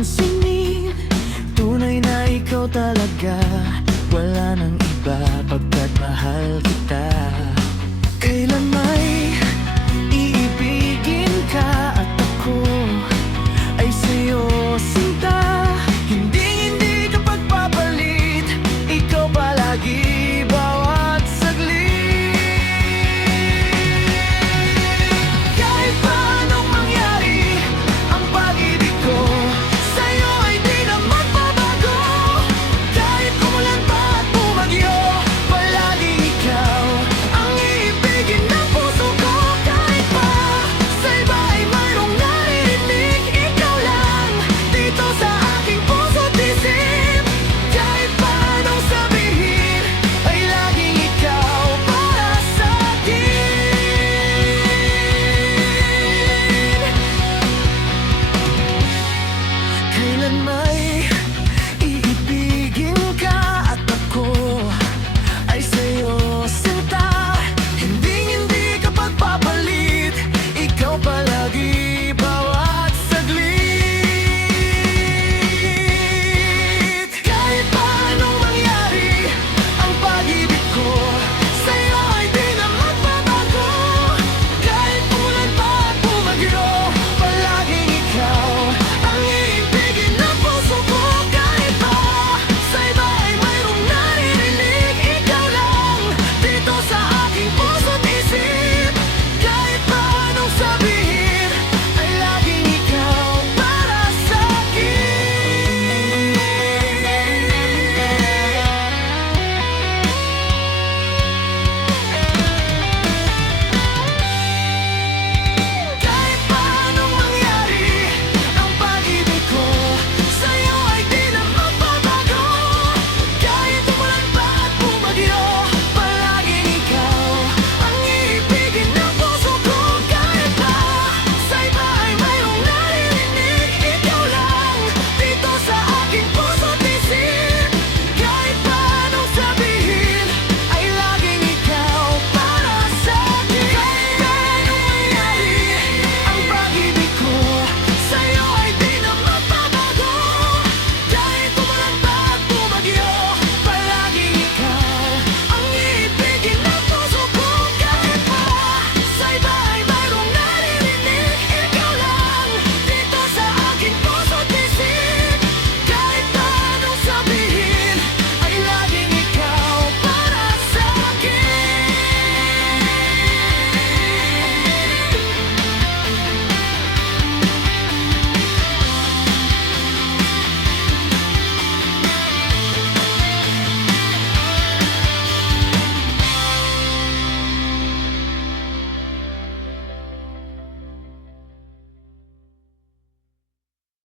aking sining. Tunay na ikaw talaga, wala nang iba pagkat mahal kita. Kailan may iibigin ka at ako ay sa'yo sinta. Hindi ka pagpapalit, ikaw palagi bawat saglit. Kahit pa anong mangyari, ang pag-ibig ko sa'yo ay di na magbabago. Kahit umulan pa at bumagyo, palaging ikaw ang iibigin ng puso ko. Kahit pa sa iba ay mayroong naririnig, ikaw lang dito sa aking puso't isip. Kahit pa anong sabihin, ay laging ikaw para sa'kin. Kailan man